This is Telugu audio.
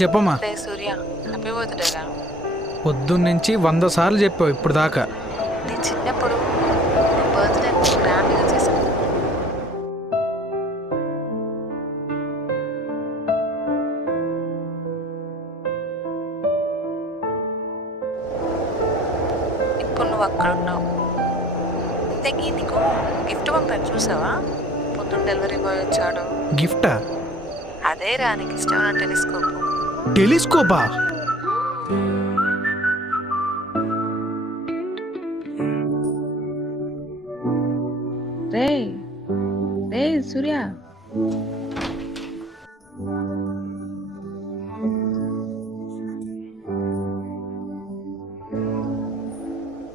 చెప్పమ్మా. రే సూర్య, హ్యాపీ బర్త్డే రా. పొద్దున్నుంచి 100 సార్లు చెప్పావు ఇప్పుడు దాకా. నీ చిన్నప్పుడు నీ బర్త్డే గ్రాండ్గా చేసాను. ఇప్పుడు నువ్వు అక్కడ ఉన్నావు. ఇంతకీ నీకు గిఫ్ట్ పంపాను చూసావా? పొద్దున్న డెలివరీ బాయ్ వచ్చాడు. గిఫ్టా? అదే రా, నీకు ఇష్టమైన టెలిస్కోప్. టెలిస్కోపా? రే రే సూర్య,